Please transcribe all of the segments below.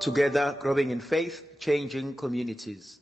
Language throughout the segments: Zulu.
Together, growing in faith, changing communities.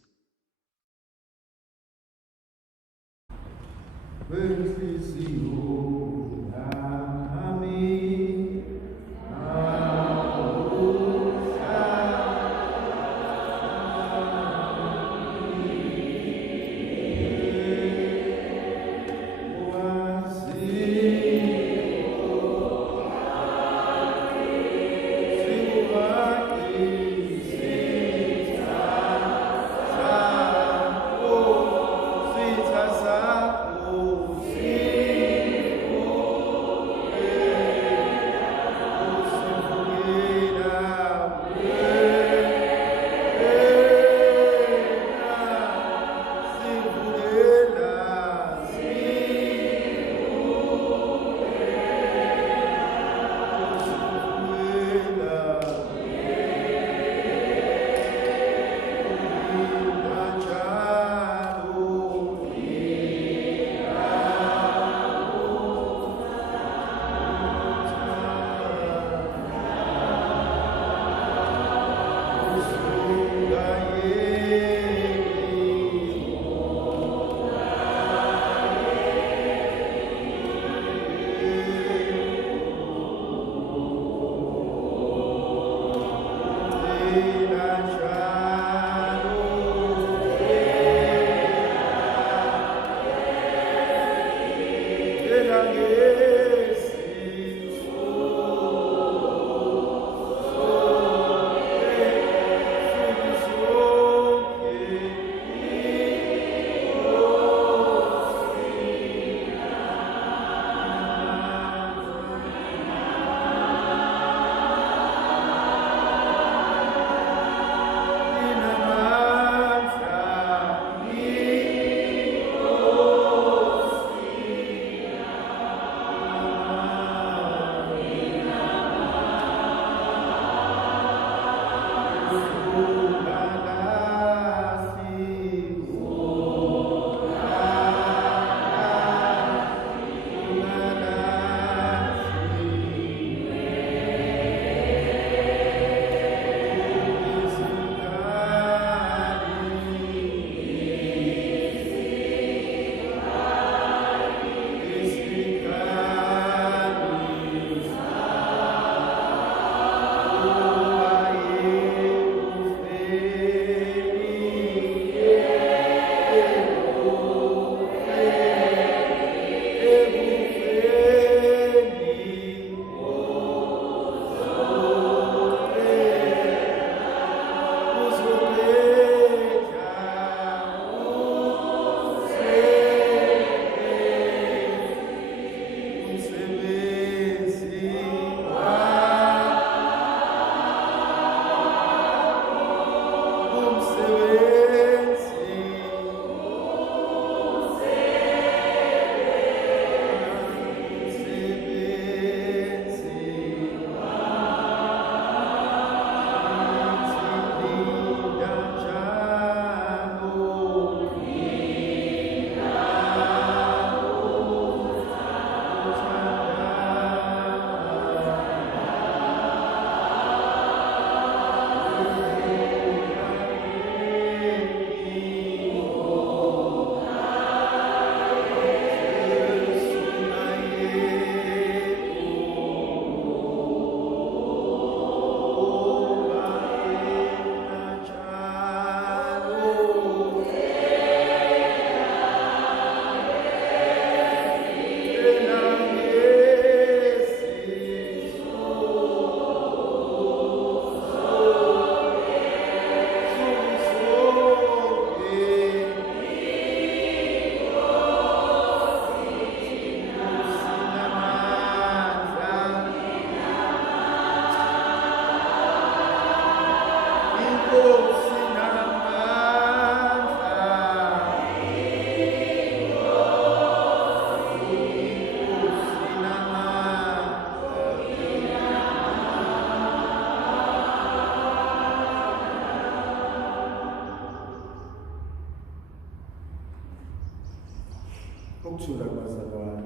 Kuchura kwa Bwana.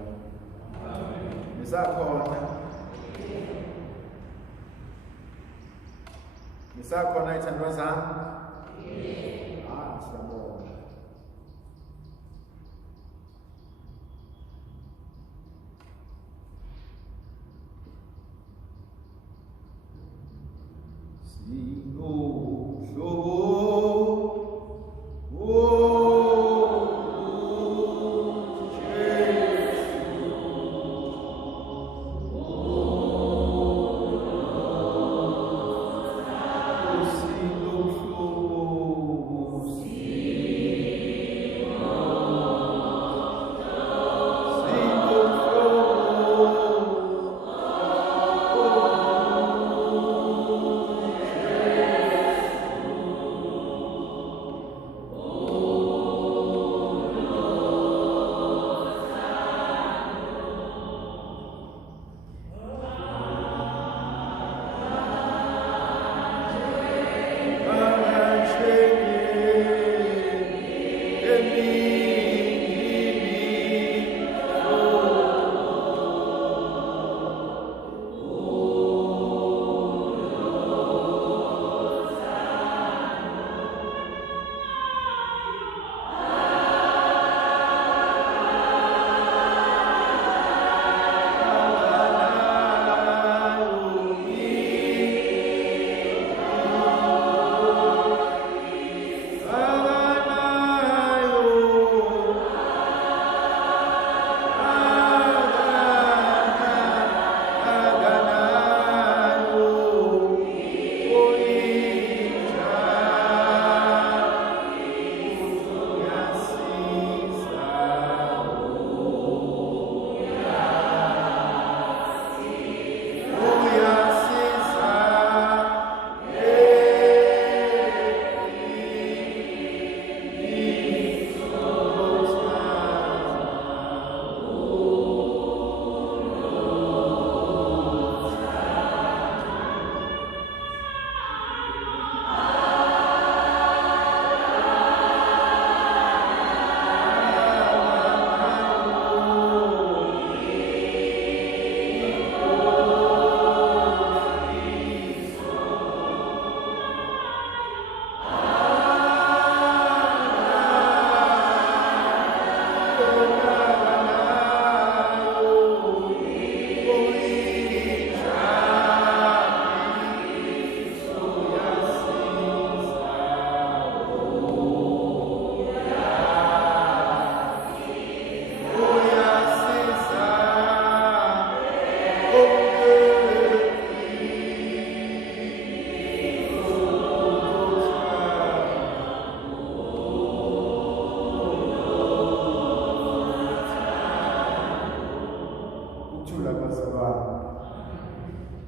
Mezakona. Nisakhona ithandwa zami? Siyabonga.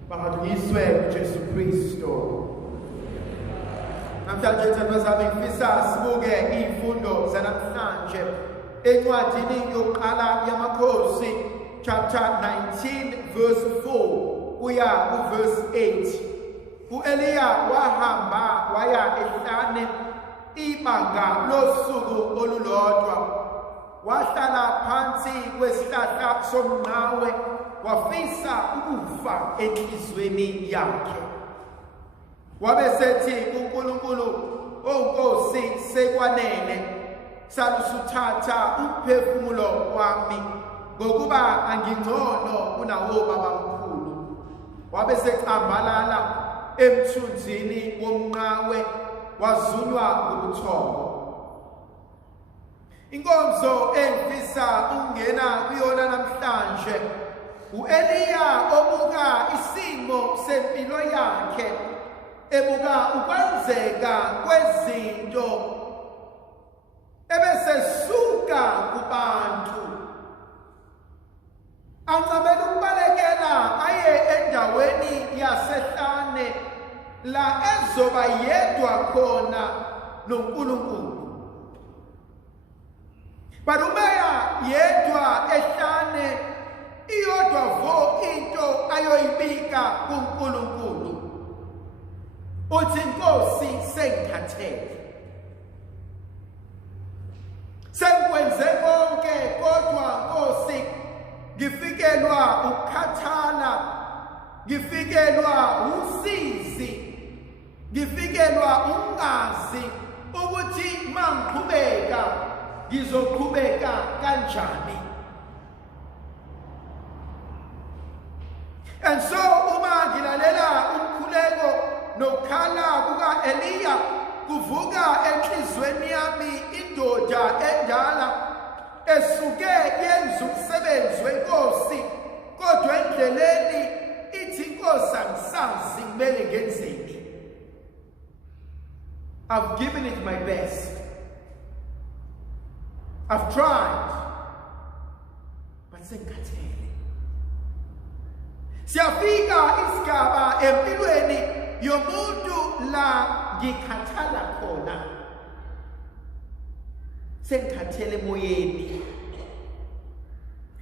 Bangadingiswe Jesu Kristo. Namhlanje ithandwa zami ngifisa sibuke izifundo zanamhlanje encwadini yokuqala yamakhosi chapter 19 verse 4 uya ku verse 8. U-Eliya wahamba waya ehlane ibanga losuku olulodwa. Wahlala phansi kwesihlahla somnqawe wafisa ukufa enhlizweni yakhe. Wabe sethi kuNkulunkulu, "Onkosi, sekwanele, salusuthatha umphefumulo wami ngokuba angingcono kunawo babamkhulu." Wabe secambalala emthunzini womnqawe wazunywa ngobuthongo. Inkonzo engifisa ukungena kuyona namhlanje, u-Eliya obuka isimo sempilo yakhe, ebuka ukwenzeka kwezinto ebesesuka kubantu. Ancamela ukubalekela aye endaweni yasehlane la ezoba yedwa khona noNkulunkulu. Barumeya yedwa ehlane iyodwa vo into ayoyibika kuNkulunkulu. Uthi, "Nkosi, sengikhathele. Sengikwenze konke kodwa Nkosi ngifikelwa ukukhathala, ngifikelwa usizi, ngifikelwa ungazi ukuthi mangiqhubeka ngizoqhubeka kanjani. And so uma ngilalela umkhuleko nokukhala kuka-Eliya kuvuka enhlizweni yami indoda endala esuke yenza umsebenzi wenkosi kodwa endleleni ithi inkosi angisazi kumele ngenzeni. I've given it my best. I've tried, but sengikhathele. Siyafika isigaba empilweni yomuntu la ngikhathala khona. Sengikhathele emoyeni.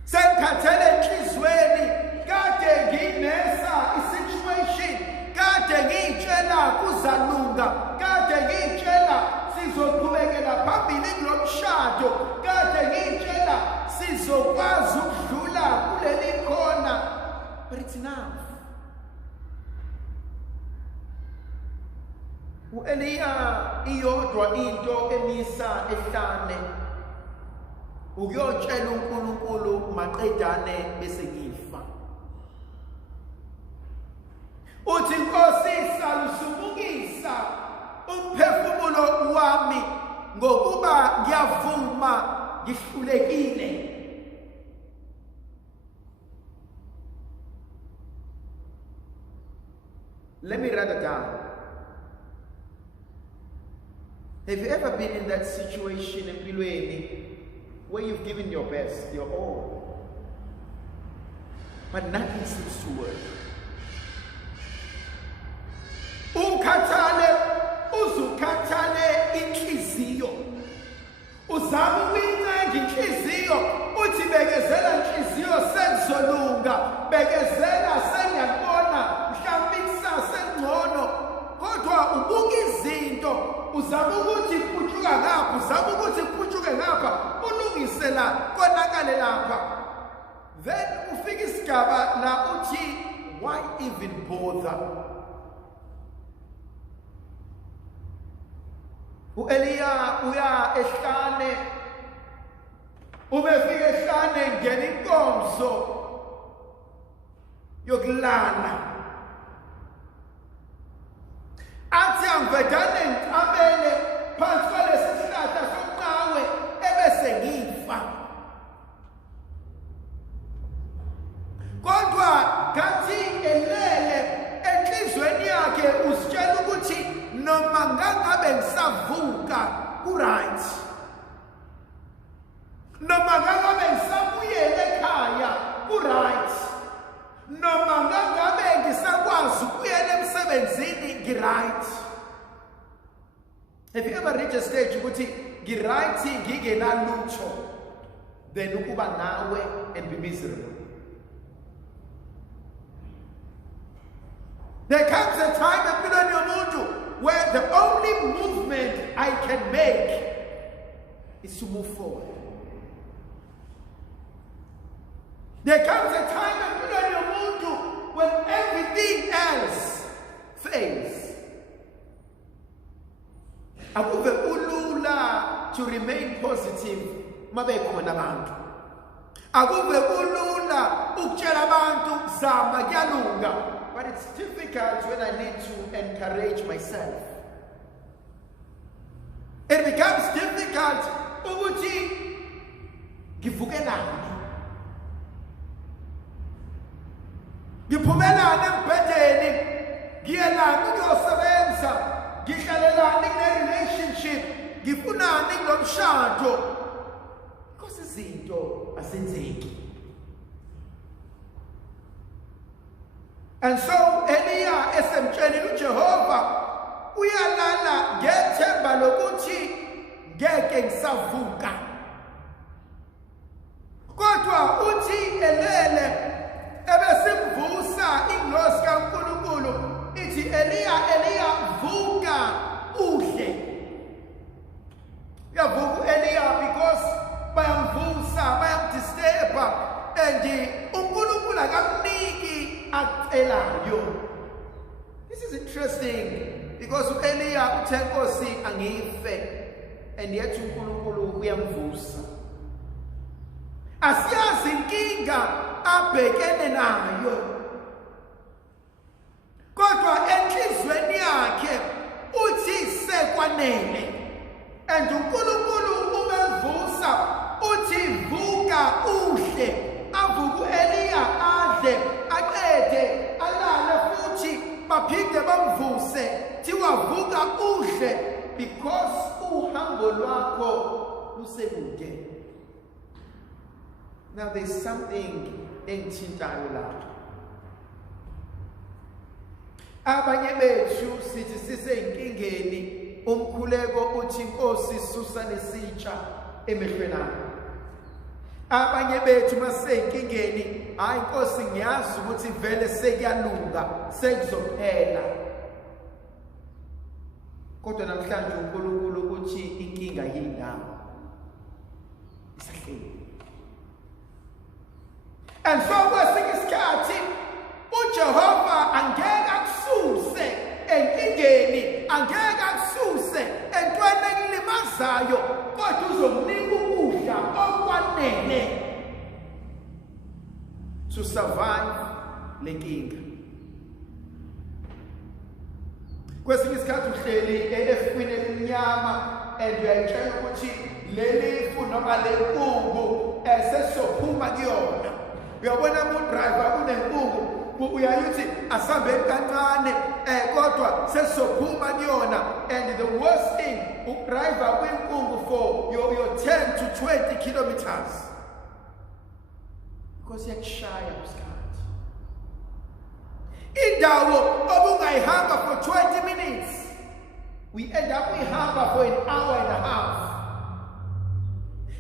Sengikhathele enhlizweni. Kade nginesa i-situation. Kade ngiyitshela kuzalunga. Kade ngiyitshela sizoqhubekela phambili kulomshado. Kade ngiyitshela sizokwazi ukudlula kuleli khona. But it's enough. U-Eliya iyodwa into emisa ehlane ukuyotshela uNkulunkulu maqedane bese ngifa. Uthi Nkosi salusubukisa umphefumulo wami ngokuba ngiyavuma ngihlulekile. Let me write it down. Have you ever been in that situation empilweni where you've given your best, your all, but nothing seems to work? Ukhathale, uzukhathale inhliziyo. Uzama ukuyincenga inhliziyo, uthi bekezela inhliziyo sekuzolunga, bekezela sengiyabona mhlawumbe ikusasa engcono. Kodwa ubuka izinto uzama ukuthi kuphucuka ngapha, uzama ukuthi kuphucuke ngapha, ulungise la konakale lapha. Then ufika isigaba la uthi why even bother? U-Eliya uya ehlane, ubefika ehlane ngena inkonzo yokulala. Athi angibhedane ngiqamele phansi kwalesi sihlahla somqawe ebese ngifa. Kodwa ngathi elele enhlizweni yakhe usitshela ukuthi noma ngangabe ngisavuka ku-right, noma ngangabe ngisabuyela ekhaya ku-right, noma ngangabe ngisakwazi ukuyela emsebenzini ngi-right. Have you ever reached a stage ukuthi ngi-right ngingenalutho then ukuba nawe and be miserable? There comes a time empilweni yomuntu where the only movement I can make is to move forward. There comes a time empilweni yomuntu when everything else fails. Akuve kulula to remain positive mabe khona abantu. Akuve kulula ukutshela abantu zama kuyalunga. But it's difficult when I need to encourage myself. It becomes difficult ukuthi ngivukelane. Ngiphumelane embhedeni, ngiyelana ukuyosebenza, ngihlalelane kune-relationship, ngifunane kulomshado. Because izinto azenzeki. And so Eliya esemtshelile uJehova uyalala ngethemba lokuthi ngeke ngisavuka. Kodwa uthi elele ebesimvusa ingilosi kaNkulunkulu ithi Eliya vuka udle. Uyavuka Eliya because bayamvusa, bayamdisturba, and uNkulunkulu akamniki acelayo. This is interesting because because uEliya uthe Nkosi angife and yet uNkulunkulu uyamvusa. Asiyazi inkinga abhekene nayo, kodwa enhlizweni yakhe uthi sekwanele, and uNkulunkulu umemvusa uthi vuka uhle. Avuka uEliya adle aqede alale futhi baphinde bamvuse thiwa vuka uhle because uhambo lwakho lusekude. Now there's something engithintayo lapha. Abanye bethu sithi sisey'inkingeni, umkhuleko uthi Nkosi susa nesitsha emehlweni akho. Abanye bethu masey'inkingeni, hayi Nkosi ngiyazi ukuthi vele sekuyalunga sekuzophela. Kodwa namhlanje uNkulunkulu uthi inkinga yindawo isahleli. And so kwesinye isikhathi uJehova angeke akususe enkingeni, angeke akususe entweni ekulimazayo, kodwa uzokunika ukudla okwanele to survive le nkinga. Kwesinye isikhathi uhleli efwini elimnyama and uyayitshela ukuthi lelifu noma lenkungu sesizophuma kuyona. Uyabona uDriver unenkungu, uyayithi asambeni kancane kodwa sesizophuma kuyona, and the worst thing uDriver kwinkungu for your 10 to 20 kilometers because yakushaya usikhathi. Indawo obungayihamba for 20 minutes, we end up uyihamba for an hour and a half.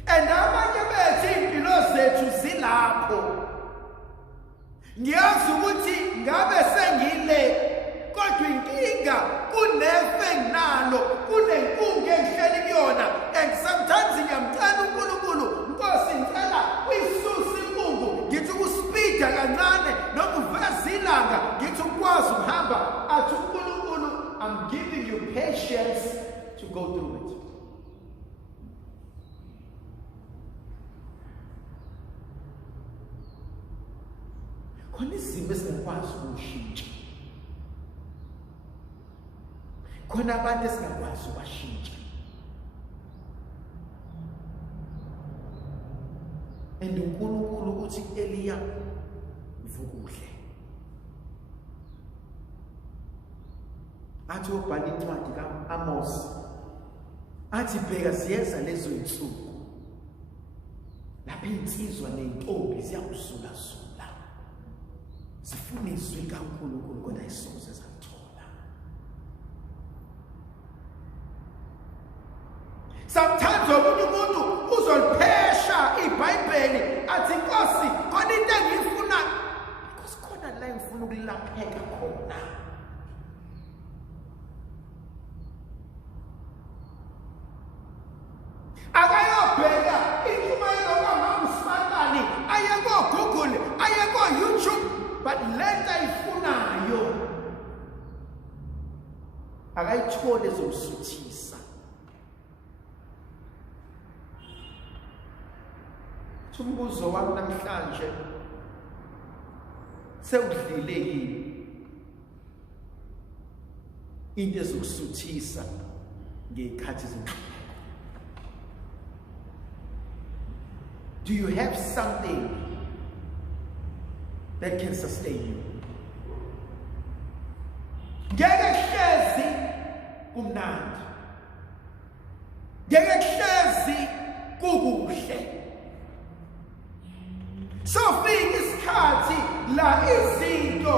And abanye bethu impilo zethu zilapho. Ngiyazi ukuthi ngabe sengile, kodwa inkinga kunefe enginalo, kunenkungu engihleli kuyona, and sometimes ngiyamcela uNkulunkulu, Nkosi ngicela uyisuse inkungu, ngithi ukuspeeda kancane noma uveze ilanga, ngithi ukwazi ukuhamba. Athi uNkulunkulu, I'm giving you patience to go through it. Khona izimo esingakwazi ukushintsha, khona abantu esingakwazi ukubashintsha, and uNkulunkulu uthi Eliya vuka uhle. Athi ubhala incwadi kaAmos athi bheka ziyeza lezo insuku lapho insizwa nentombi ziyakuzulazula zifuna izwi kaNkulunkulu kodwa isoze zalithola. Sometimes umuntu uzoliphesha iBhayibheli athi Nkosi khona into engiyifuna, because khona la ngifuna ukulapheka khona. Akayobheka intshumayelo kaMamsmakani, aye ko-Google, aye ko-YouTube, but lento ayifunayo akayithole ezomsuthisa. Umbuzo wami namhlanje, sewudlile yini into ezokusuthisa ngey'khathi zenhlupho? Do you have something that can sustain you? Ngeke kuhlezi kumnandi, ngeke kuhlezi kukuhle. Sofika isikhathi la izinto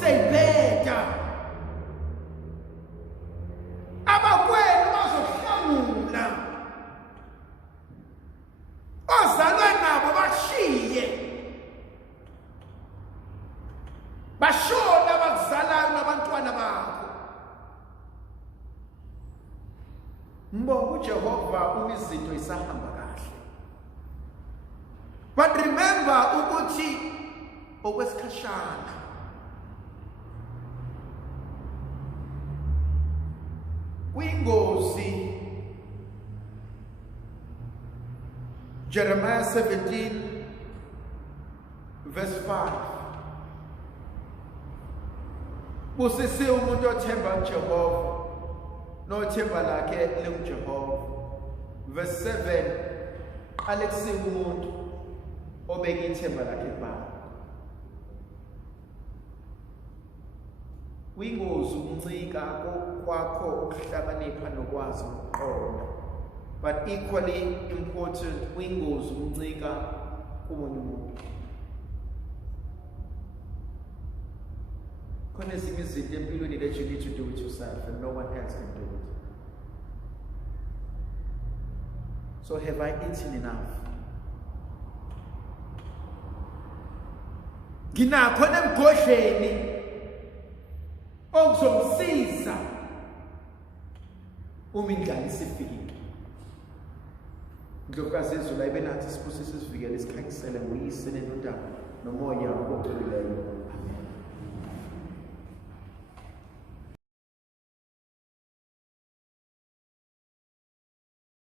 seyibheda, abakwenu bazohlangula, ozalwe nabo bashiye, bashona abakuzalayo nabantwana bakho. Mbonga uJehova uma izinto isahamba kahle, but remember ukuthi okwesikhashana Kwingozi Jeremiah 17 verse 5. Busisi umuntu othemba Jehova nothemba lakhe linguJehova. Verse 7, Alexi umuntu obeka ithemba lakhe kuBaba. Kwingozi ukuncika kwakho ukuhlakanipha nokwazi ukuqonda. But equally important, kwingozi ukuncika komunye umuntu. Khona ezinye izinto empilweni that you need to do it yourself and no one else can do it. So have I eaten enough? Nginakho nemgodleni okuzomsiza uma indlala isifikile. Ndlovukazi yezulu ayibe nathi sibusise sivikele isikhanyisele nguyise nendaba nomoya oqhubekayo. Amen.